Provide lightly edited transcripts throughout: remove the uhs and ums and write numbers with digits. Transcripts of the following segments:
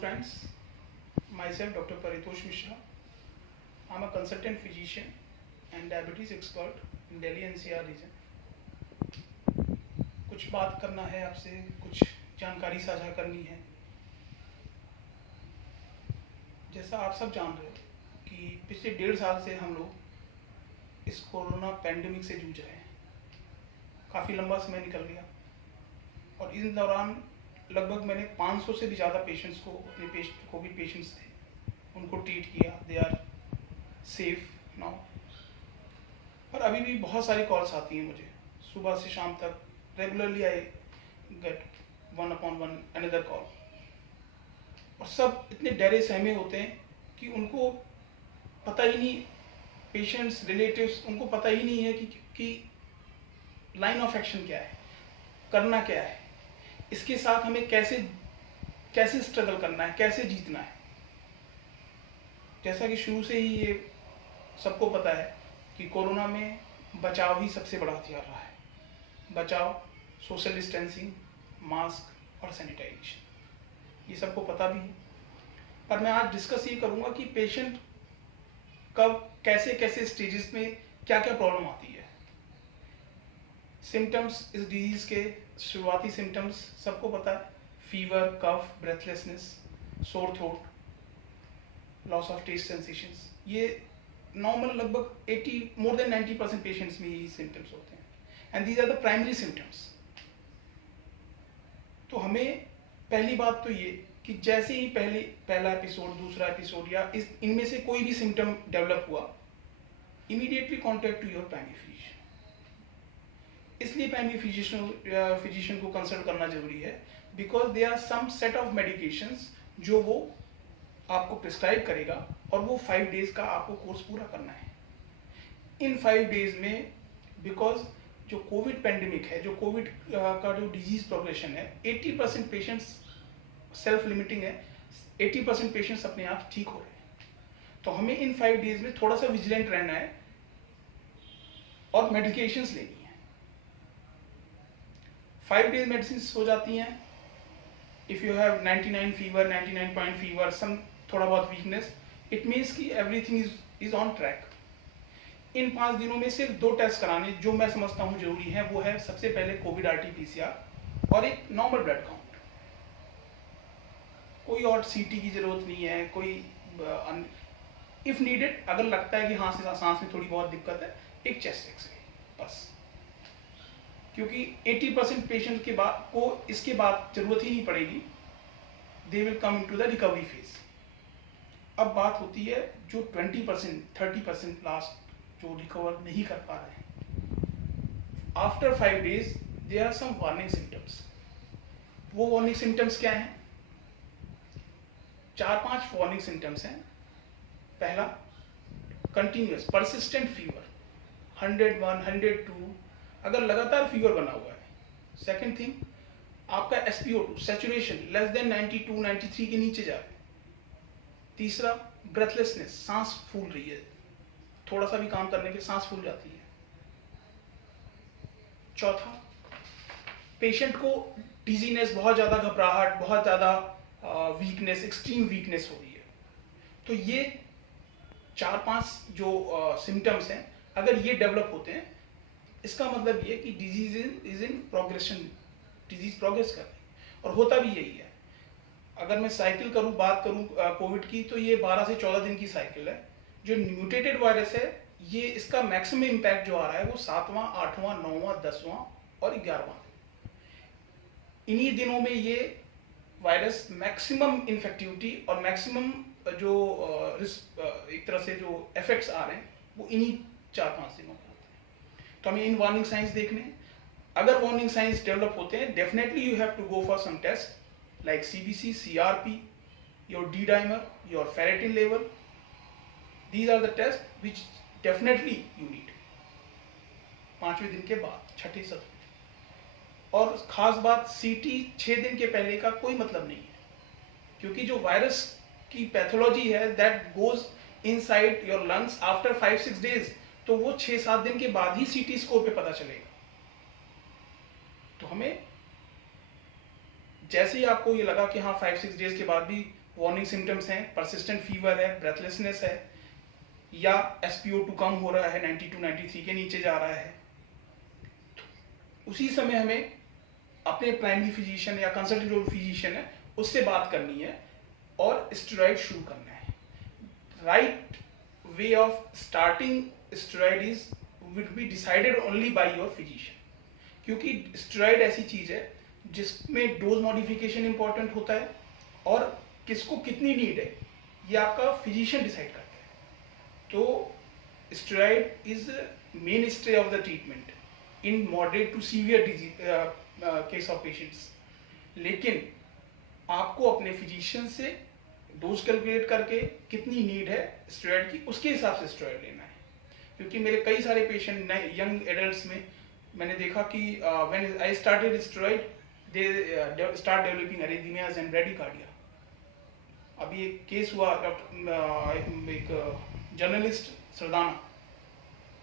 friends, myself Dr. Paritosh Mishra. I'm a consultant physician and diabetes expert in Delhi NCR region. कुछ बात करना है आपसे, कुछ जानकारी साझा करनी है। जैसा आप सब जान रहे हो कि पिछले 1.5 साल से हम लोग इस कोरोना पैंडेमिक से जूझ रहे हैं। काफ़ी लंबा समय निकल गया और इस दौरान लगभग मैंने 500 से भी ज़्यादा पेशेंट्स को, अपने कोविड पेशेंट्स थे, उनको ट्रीट किया। They are safe now. पर अभी भी बहुत सारी कॉल्स आती हैं मुझे, सुबह से शाम तक regularly I get 1/1 another call. और सब इतने डरे सहमे होते हैं कि उनको पता ही नहीं, पेशेंट्स, रिलेटिव्स, उनको पता ही नहीं है कि लाइन ऑफ एक्शन क्या है, करना क्या है, इसके साथ हमें कैसे स्ट्रगल करना है, कैसे जीतना है। जैसा कि शुरू से ही ये सबको पता है कि कोरोना में बचाव ही सबसे बड़ा हथियार रहा है। बचाव, सोशल डिस्टेंसिंग, मास्क और सैनिटाइजेशन, ये सबको पता भी है। पर मैं आज डिस्कस ये करूँगा कि पेशेंट कब, कैसे स्टेजेस में क्या क्या प्रॉब्लम आती है। सिम्टम्स, इस डिजीज़ के शुरुआती सिम्टम्स सबको पता है। Fever, cough, breathlessness, sore throat, loss of taste sensations. ये नॉर्मल लगभग मोर देन 90% पेशेंट्स में यही सिम्टम्स होते हैं and these are the primary symptoms. तो हमें पहली बात तो ये कि जैसे ही पहला एपिसोड, दूसरा एपिसोड या इनमें से कोई भी सिम्टम डेवलप हुआ, immediately contact to your primary physician. इसलिए प्राइमरी फिजिशियन को कंसल्ट करना जरूरी है because they are some set of medications जो वो आपको प्रिस्क्राइब करेगा और वो 5 डेज का आपको कोर्स पूरा करना है। इन 5 डेज में, बिकॉज जो कोविड पेंडेमिक है, जो कोविड का जो डिजीज प्रोग्रेशन है, 80% पेशेंट्स सेल्फ लिमिटिंग है, 80% पेशेंट्स अपने आप ठीक हो रहे हैं। तो हमें इन 5 डेज में थोड़ा सा विजिलेंट रहना है और मेडिकेशंस लेनी है। 5 डेज मेडिसिन हो जाती हैं। If you have 99 fever, 99 point fever, some थोड़ा बहुत वीकनेस, इट मीन्स कि एवरीथिंग इज ऑन ट्रैक। इन 5 दिनों में सिर्फ 2 टेस्ट कराने जो मैं समझता हूँ जरूरी है। वो है सबसे पहले कोविड RT-PCR और एक नॉर्मल ब्लड काउंट। कोई और CT की जरूरत नहीं है। कोई इफ नीडेड, अगर लगता है कि हाँ से सांस में थोड़ी बहुत दिक्कत है, एक चेस्ट एक्सरे बस। क्योंकि 80% पेशेंट के बाद को इसके बाद जरूरत ही नहीं पड़ेगी। They will come into the recovery phase. अब बात होती है जो 20%, 30% लास्ट जो रिकवर नहीं कर पा रहे हैं। After 5 days there are some warning symptoms. वो वार्निंग सिम्टम्स क्या हैं? 4-5 वार्निंग सिम्टम्स हैं। पहला, कंटिन्यूअस परसिस्टेंट फीवर 101, 102, अगर लगातार फीवर बना हुआ है। सेकेंड थिंग, आपका SpO2 सैचुरेशन लेस देन 92, 93 के नीचे जा रहा है। तीसरा, ब्रेथलेसनेस, सांस फूल रही है, थोड़ा सा भी काम करने पे सांस फूल जाती है। चौथा, पेशेंट को डिजीनेस, बहुत ज़्यादा घबराहट, बहुत ज़्यादा वीकनेस, एक्सट्रीम वीकनेस हो रही है। तो ये 4-5 जो सिम्टम्स हैं, अगर ये डेवलप होते हैं, इसका मतलब ये कि disease is in progression, disease progress कर रही है। और होता भी यही है। अगर मैं साइकिल बात करूं कोविड की, तो ये 12 से 14 दिन की साइकिल है। जो म्यूटेटेड वायरस है, ये इसका मैक्सिमम इम्पैक्ट जो आ रहा है वो 7वां, 8वां, 9वां, 10वां और 11वां। इन्हीं दिनों में ये वायरस मैक्सिमम इन्फेक्टिविटी और मैक्सिमम जो एक तरह से जो इफेक्ट्स आ रहे हैं वो इन्हीं 4-5 दिनों में होते हैं। तो हमें इन वार्निंग साइंस देखने हैं। अगर वार्निंग साइंस डेवलप होते हैं, definitely you have to go for some test like CBC, CRP, your D-dimer, your ferritin level. These are the tests which definitely you need 5वें दिन के बाद, 6ठे 7वें। और खास बात, CT 6 दिन के पहले का कोई मतलब नहीं है, क्योंकि जो वायरस की पैथोलॉजी है that goes inside your lungs after 5-6 days, तो वो 6-7 दिन के बाद ही CT स्कोर पे पता चलेगा। तो हमें जैसे ही आपको ये लगा कि हाँ 5-6 डेज के बाद भी वार्निंग सिम्टम्स हैं, परसिस्टेंट फीवर है, ब्रेथलेसनेस है, या SpO2 कम हो रहा है, 92 93 के नीचे जा रहा है, उसी समय हमें अपने प्राइमरी फिजिशियन या कंसल्टेंट जो फिजिशियन है उससे बात करनी है और स्टेरॉइड शुरू करना है। Right way of starting steroid is will be decided only by your physician, क्योंकि स्टेरॉइड ऐसी चीज है जिसमें डोज मॉडिफिकेशन इंपॉर्टेंट होता है और किसको कितनी नीड है ये आपका फिजिशियन डिसाइड करता है। तो steroid is mainstay of the treatment in moderate to severe disease case of patients, लेकिन आपको अपने फिजिशियन से डोज कैलकुलेट करके कितनी नीड है स्टेरॉइड की उसके हिसाब से स्टेरॉइड लेना है। क्योंकि मेरे कई सारे पेशेंट नए यंग एडल्ट्स में मैंने देखा कि when I started steroid they start developing अरिथमियाज and bradycardia. अभी एक केस हुआ एक journalist Sardana,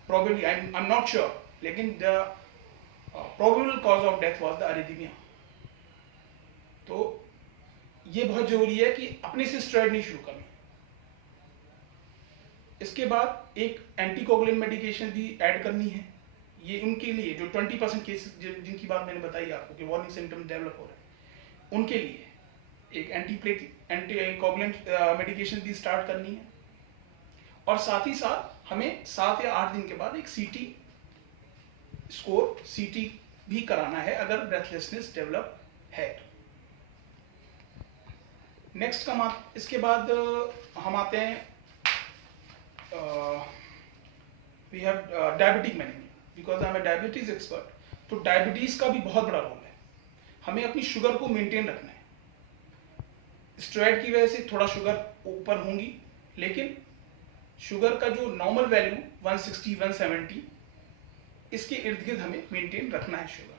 probably I'm not sure, लेकिन the probable cause of death was the arrhythmia। तो ये बहुत जरूरी है कि अपने से स्टेरॉइड नहीं शुरू करना। इसके बाद एक एंटीकोगुलेंट मेडिकेशन भी ऐड करनी है। ये उनके लिए जो 20% केसेस जिनकी बात मैंने बताई आपको कि वार्निंग सिम्टम डेवलप हो रहे हैं, उनके लिए एक एंटीकोगुलेंट मेडिकेशन भी स्टार्ट करनी है। और साथ ही साथ हमें 7 या 8 दिन के बाद एक CT स्कोर CT भी कराना है अगर ब्रेथलेसनेस डेवलप है। नेक्स्ट इसके बाद हम आते हैं we have diabetic management, because I am a diabetes expert. तो डायबिटीज का भी बहुत बड़ा रोल है, हमें अपनी शुगर को मेंटेन रखना है। स्टेरॉइड की वजह से थोड़ा शुगर ऊपर होंगी, लेकिन शुगर का जो नॉर्मल वैल्यू 160 170 इसके इर्द गिर्द हमें मेंटेन रखना है शुगर।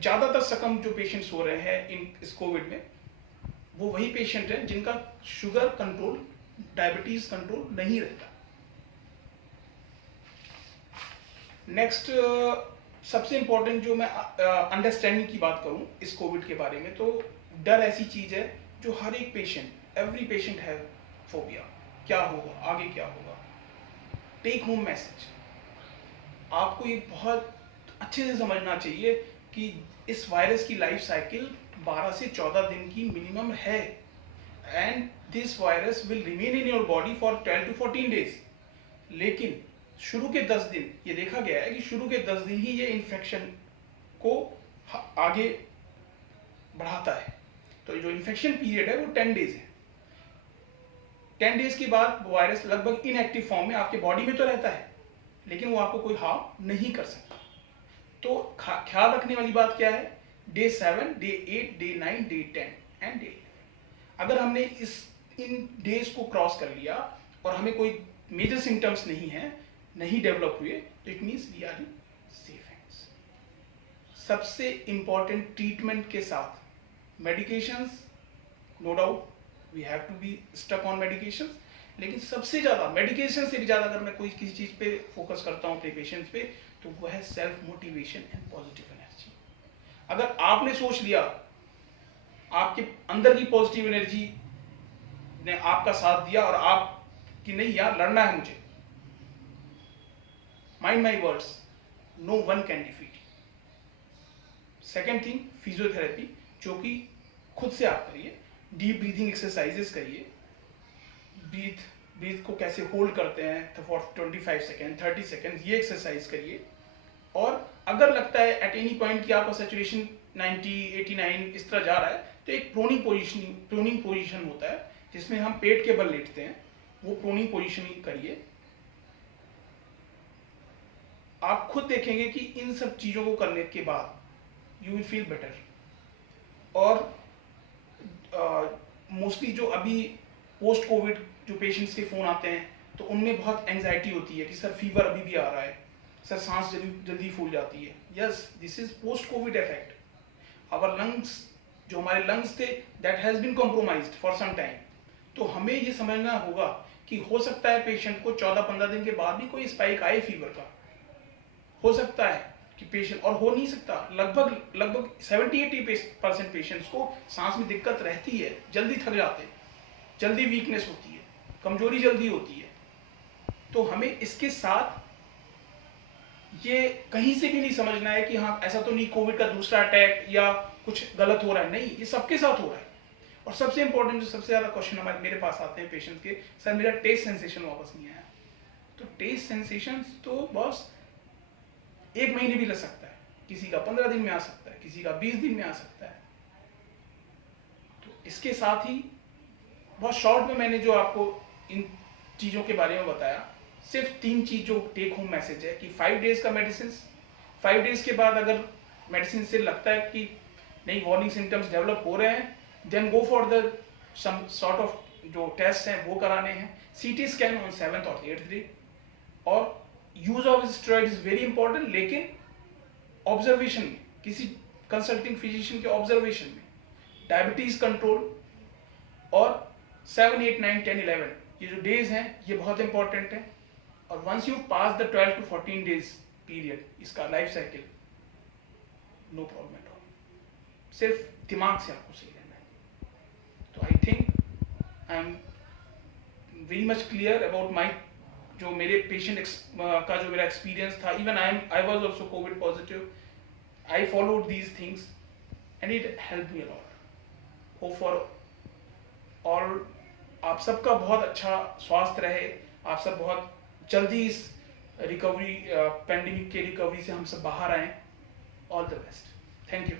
ज़्यादातर सकम जो पेशेंट्स हो रहे हैं इस कोविड में वो वही पेशेंट हैं जिनका शुगर कंट्रोल, डायबिटीज कंट्रोल नहीं रहता। नेक्स्ट सबसे इंपॉर्टेंट जो मैं अंडरस्टैंडिंग की बात करूं इस कोविड के बारे में, तो डर ऐसी चीज है जो हर एक patient, every patient have phobia. क्या होगा आगे, क्या होगा। टेक होम मैसेज, आपको ये बहुत अच्छे से समझना चाहिए कि इस वायरस की लाइफ साइकिल 12 से 14 दिन की मिनिमम है, and this virus will remain in your body for 12 to 14 days. लेकिन शुरू के 10 दिन ये देखा गया है कि शुरू के 10 दिन ही ये इन्फेक्शन को आगे बढ़ाता है। तो जो इन्फेक्शन पीरियड है वो 10 डेज है। 10 डेज के बाद वायरस लगभग इनएक्टिव फॉर्म में आपके बॉडी में तो रहता है, लेकिन वो आपको कोई हार्म नहीं कर सकता। तो ख्याल रखने वाली बात क्या है, day 7, day 8, day 9, day 10 and day 11। अगर हमने इन डेज को क्रॉस कर लिया और हमें कोई मेजर सिम्टम्स नहीं डेवलप हुए, तो it means we are in safe hands. सबसे इंपॉर्टेंट ट्रीटमेंट के साथ medications, no doubt we have to be stuck on medications, लेकिन सबसे ज़्यादा मेडिकेशन से भी ज़्यादा अगर मैं कोई किसी चीज़ पे फोकस करता हूँ अपने पेशेंट्स पे, तो वो है self motivation and positive energy. अगर आपने सोच लिया, आपके अंदर की पॉजिटिव एनर्जी ने आपका साथ दिया और आप कि नहीं यार लड़ना है मुझे, mind my words, no one can defeat. Second thing, physiotherapy, जो कि खुद से आप करिए, डीप ब्रीदिंग एक्सरसाइजेस करिए, ब्रीथ को कैसे होल्ड करते हैं फॉर 25 सेकेंड 30 सेकेंड, ये एक्सरसाइज करिए। और अगर लगता है एट एनी पॉइंट कि आपका सैचुरेशन 90 89 इस तरह जा रहा है, तो एक प्रोनिंग पोजीशन होता है जिसमें हम पेट के बल लेटते हैं, वो प्रोनिंग पोजीशनिंग करिए। आप खुद देखेंगे कि इन सब चीज़ों को करने के बाद यू विल फील बेटर। और मोस्टली जो अभी पोस्ट कोविड जो पेशेंट्स के फ़ोन आते हैं, तो उनमें बहुत एंजाइटी होती है कि सर फीवर अभी भी आ रहा है, सर सांस जल्दी फूल जाती है। Yes, this is post covid effect. Our lungs, जो हमारे लंग्स थे, that has been compromised for some time. तो हमें ये समझना होगा कि हो सकता है पेशेंट को 14-15 दिन के बाद भी कोई स्पाइक आए फीवर का, हो सकता है। कि पेशेंट, और हो नहीं सकता, लगभग 70-80% पेशेंट्स को सांस में दिक्कत रहती है, जल्दी थक जाते हैं, जल्दी वीकनेस होती है, कमजोरी जल्दी होती है। तो हमें इसके साथ ये कहीं से भी नहीं समझना है कि हाँ ऐसा तो नहीं कोविड का दूसरा अटैक या कुछ गलत हो रहा है, नहीं, ये सबके साथ हो रहा है। और सबसे इंपॉर्टेंट, जो सबसे ज़्यादा क्वेश्चन हमारे मेरे पास आते हैं पेशेंट के, सर मेरा टेस्ट सेंसेशन वापस नहीं आया। तो टेस्ट सेंसेशन तो बस 1 महीने भी लग सकता है, किसी का 15 दिन में आ सकता है, किसी का 20 दिन में आ सकता है। तो इसके साथ ही बहुत शॉर्ट में मैंने जो आपको इन चीज़ों के बारे में बताया, सिर्फ 3 चीज़ जो टेक होम मैसेज है कि 5 डेज का मेडिसिन, 5 डेज के बाद अगर मेडिसिन से लगता है कि नहीं वार्निंग सिम्टम्स डेवलप हो रहे हैं, then go for the some sort of जो टेस्ट हैं वो कराने हैं, CT स्कैन ऑन 7th और 8th डे, और use of steroid is very important, लेकिन ऑब्जर्वेशन में, किसी कंसल्टिंग फिजिशियन के ऑब्जर्वेशन में, डायबिटीज कंट्रोल, और 7, 8, 9, 10, 11 ये जो डेज हैं ये बहुत इंपॉर्टेंट है। और once you pass the 12 to 14 days period, इसका life cycle, no problem at all, सिर्फ दिमाग से आपको सही रहना है। तो I think I am very much clear about my, जो मेरे पेशेंट का जो मेरा एक्सपीरियंस था, even I was also Covid positive, I followed these things and it help me a lot. Hope for all, आप सबका बहुत अच्छा स्वास्थ्य रहे, आप सब बहुत जल्दी इस रिकवरी, पैंडेमिक के रिकवरी से हम सब बाहर आएँ। All the best, thank you.